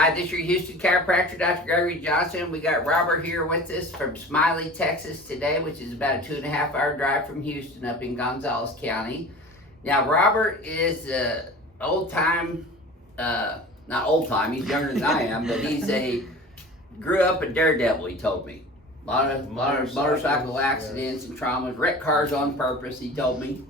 Hi, this is your Houston chiropractor, Dr. Gregory Johnson. We got Robert here with us from Smiley, Texas today, which is about a 2.5 hour drive from Houston up in Gonzales County. Now, Robert is old time, not old time, he's younger than I am, but grew up a daredevil, he told me. A lot of motorcycle accidents and traumas, wrecked cars on purpose, he told me.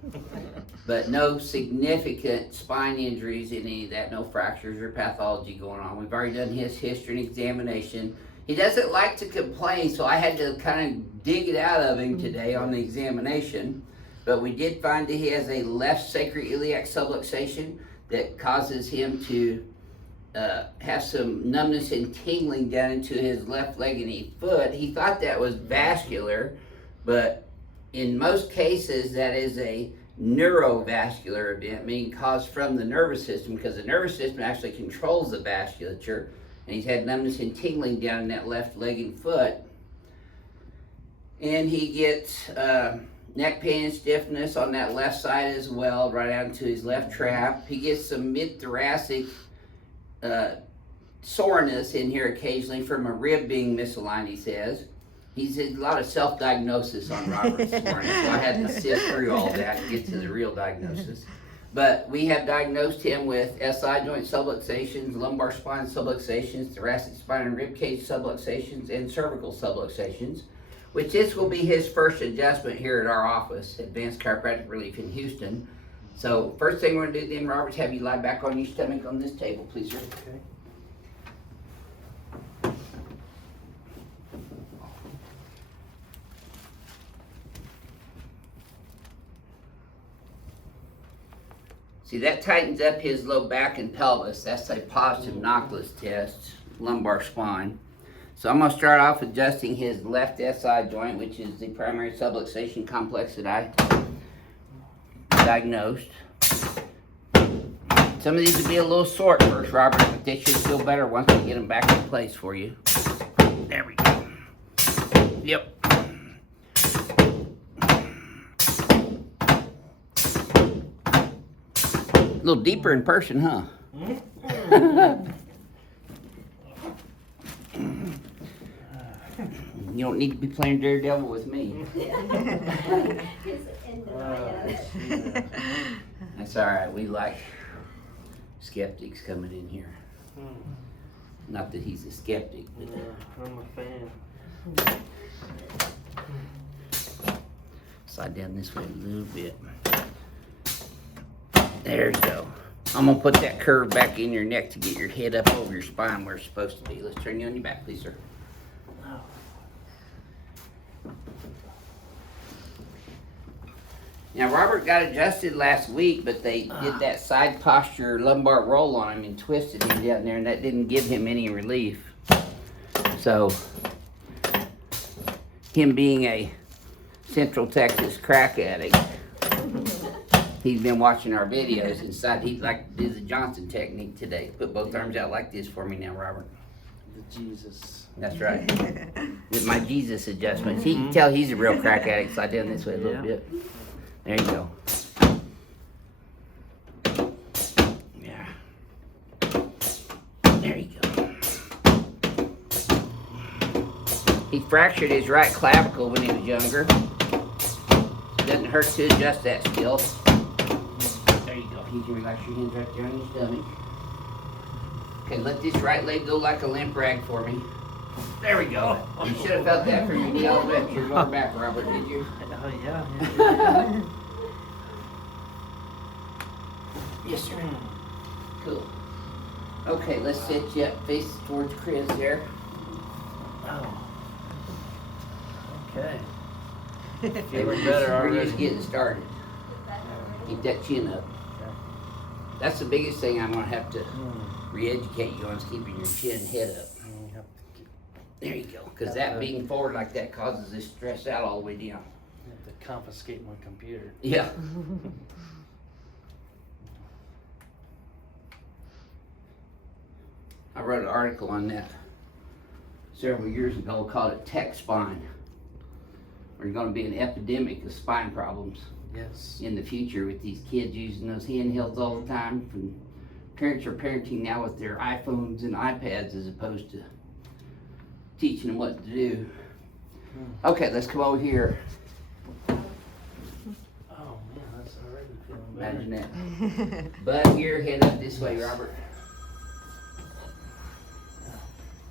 But no significant spine injuries, any of that, no fractures or pathology going on. We've already done his history and examination. He doesn't like to complain, so I had to kind of dig it out of him today on the examination. But we did find that he has a left sacroiliac subluxation that causes him to have some numbness and tingling down into his left leg and foot. He thought that was vascular, but in most cases that is a neurovascular event, meaning caused from the nervous system, because the nervous system actually controls the vasculature, and he's had numbness and tingling down in that left leg and foot. And he gets neck pain and stiffness on that left side as well, right out into his left trap. He gets some mid-thoracic soreness in here occasionally from a rib being misaligned, he says. He's a lot of self-diagnosis on Robert this morning, so I had to sift through all that and get to the real diagnosis. But we have diagnosed him with SI joint subluxations, lumbar spine subluxations, thoracic spine and rib cage subluxations, and cervical subluxations, which this will be his first adjustment here at our office, Advanced Chiropractic Relief in Houston. So first thing we're going to do then, Robert, is have you lie back on your stomach on this table, please, sir. Okay. See, that tightens up his low back and pelvis. That's a positive Knockless test, lumbar spine. So I'm going to start off adjusting his left SI joint, which is the primary subluxation complex that I diagnosed. Some of these will be a little sore at first, Robert, but they should feel better once we get them back in place for you. There we go. Yep. A little deeper in person, huh? You don't need to be playing daredevil with me. That's all right. We like skeptics coming in here. Not that he's a skeptic, but I'm a fan. slide down this way a little bit. There you go. I'm gonna put that curve back in your neck to get your head up over your spine where it's supposed to be. Let's turn you on your back, please, sir. Now, Robert got adjusted last week, but they did that side posture lumbar roll on him and twisted him down there, and that didn't give him any relief. So, him being a Central Texas crack addict, he's been watching our videos and he'd like to do the Johnson technique today. Put both arms out like this for me now, Robert. The Jesus. That's right. With my Jesus adjustments. He can tell he's a real crack addict. Slide down this way a little bit. There you go. Yeah. There you go. He fractured his right clavicle when he was younger. Doesn't hurt to adjust that still. There you go. You can relax your hands right there on your stomach. Okay, let this right leg go like a limp rag for me. There we go. You should have felt that from your knee all the way up to your lower back, Robert, did you? Oh, yeah. Yes, sir. Cool. Okay, let's set you up, face towards Chris there. Oh. Okay. Okay, Feeling better we're already. just getting started. Keep that chin up. Okay. That's the biggest thing I'm going to have to re-educate you on, is keeping your chin and head up. There you go. Because that being forward like that causes this stress out all the way down. I have to confiscate my computer. Yeah. I wrote an article on that several years ago called it Tech Spine. There's going to be an epidemic of spine problems Yes. in the future with these kids using those handhelds all the time, from parents are parenting now with their iPhones and iPads as opposed to teaching them what to do. Okay, let's come over here. Oh man, that's already feeling better. Imagine that. Butt here, head up this way, Robert.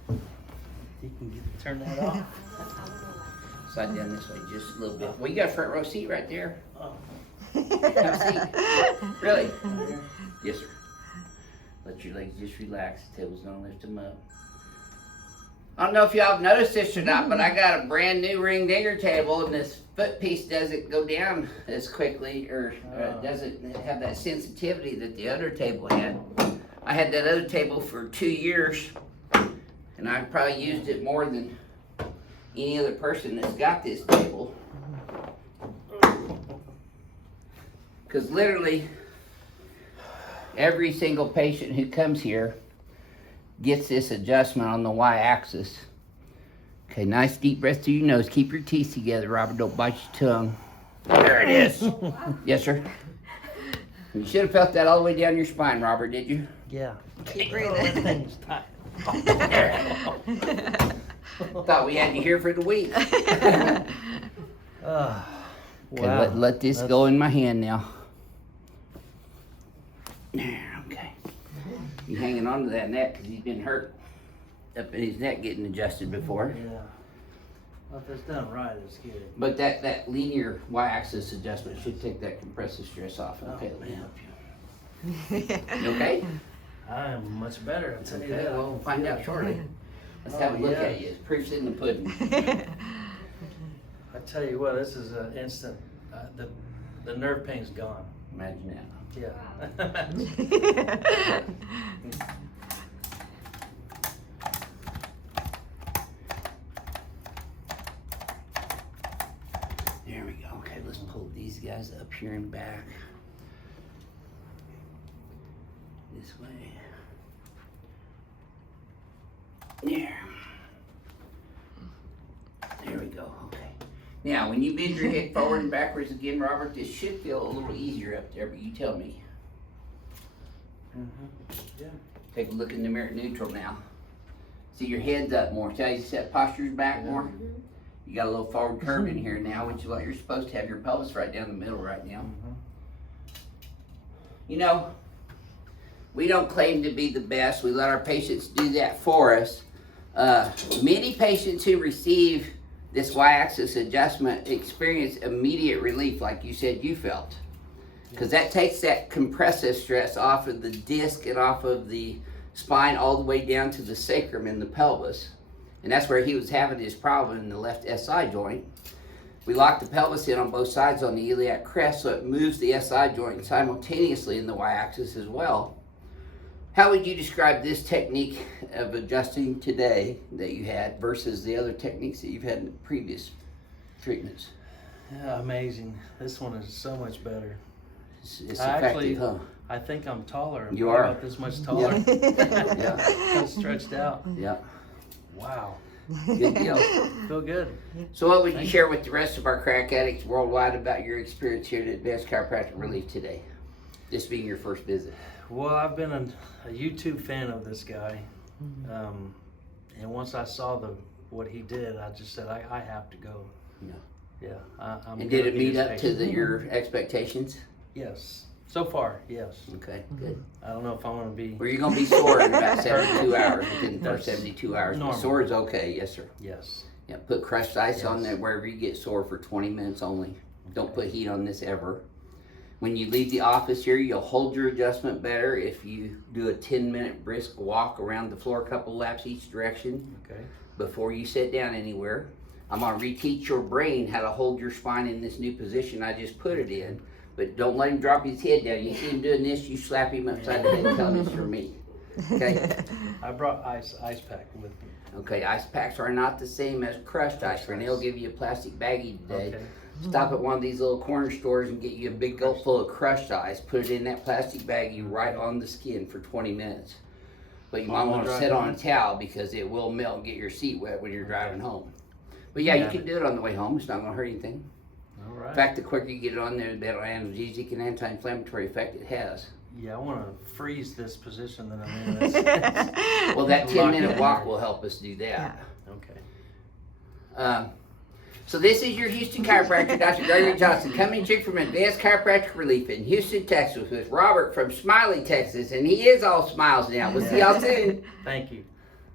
You can turn that off. Slide down this way just a little bit. Well, you got a front row seat right there. Oh. Have a seat. Really? Yes, sir. Let your legs just relax. The tables don't lift them up. I don't know if y'all have noticed this or not, but I got a brand new ring digger table, and this foot piece doesn't go down as quickly, or doesn't have that sensitivity that the other table had. I had that other table for 2 years, and I probably used it more than any other person that's got this table. Because literally, every single patient who comes here gets this adjustment on the y-axis. Okay, nice deep breath through your nose. Keep your teeth together, Robert. Don't bite your tongue. There it is. Yes, sir. You should have felt that all the way down your spine, Robert, did you? Yeah. Keep breathing. Thought we had you here for the week. Wow. Okay, let this go in my hand now. There, okay. You hanging on to that neck because he's been hurt up in his neck getting adjusted before. Yeah. Well, if it's done right, it's good. But that linear y-axis adjustment should take that compressive stress off. Okay, let me help you. You okay? I am much better. I'll tell you Okay, that. well, we'll find out shortly. Let's have a look at you. Proof's in the pudding. I tell you what, this is an instant. The nerve pain's gone. Imagine that. Yeah. There we go. Okay, let's pull these guys up here and back. This way. There. There we go. Okay. Now, when you bend your head forward and backwards again, Robert, this should feel a little easier up there, but you tell me. Yeah. Take a look in the mirror at neutral now. See, your head's up more. See how you set postures back more? You got a little forward curve in here now, which is what you're supposed to have your pelvis right down the middle right now. You know, we don't claim to be the best. We let our patients do that for us. Many patients who receive this y-axis adjustment experience immediate relief like you said you felt. Because that takes that compressive stress off of the disc and off of the spine all the way down to the sacrum in the pelvis. And that's where he was having his problem in the left SI joint. We lock the pelvis in on both sides on the iliac crest so it moves the SI joint simultaneously in the y-axis as well. How would you describe this technique of adjusting today that you had versus the other techniques that you've had in the previous treatments? Yeah, amazing. This one is so much better. It's Actually, effective, huh? I think I'm taller. You Probably are. about this much taller. Yeah. I'm stretched out. Yeah. Wow. Good deal. Feel good. So what would you share with the rest of our crack addicts worldwide about your experience here at Advanced Chiropractic Relief today? This being your first visit. Well, I've been a YouTube fan of this guy. And once I saw what he did, I just said, I have to go. Yeah. Yeah. I'm And did gonna it be meet his up to patient. your expectations? Yes. So far, yes. Okay, good. I don't know if I want to be. Well, you're going to be sore in about 72 hours, within the first That's 72 hours. But normal. sore is okay, yes, sir. Yes. Yeah, put crushed ice on Yes. there wherever you get sore for 20 minutes only. Don't put heat on this ever. When you leave the office here, you'll hold your adjustment better if you do a 10-minute brisk walk around the floor, a couple laps each direction Okay. before you sit down anywhere. I'm going to reteach your brain how to hold your spine in this new position I just put it in. But don't let him drop his head down. You see him doing this, you slap him upside the head and tell him it's from me. Okay? I brought ice pack with me. Okay, ice packs are not the same as crushed ice. They'll give you a plastic baggie today. Okay. Stop at one of these little corner stores and get you a big gulp full of crushed ice. Put it in that plastic baggie right on the skin for 20 minutes. But you might want to sit on a towel because it will melt and get your seat wet when you're driving home. But yeah, you can do it on the way home. It's not going to hurt anything. All right. In fact, the quicker you get it on there, the better analgesic and anti-inflammatory effect it has. Yeah, I want to freeze this position that I'm in. It's Well, that lock 10-minute in walk here. will help us do that. Okay. So this is your Houston chiropractor, Dr. Gregory Johnson, coming to you from Advanced Chiropractic Relief in Houston, Texas, with Robert from Smiley, Texas, and he is all smiles now. We'll see y'all soon. Thank you.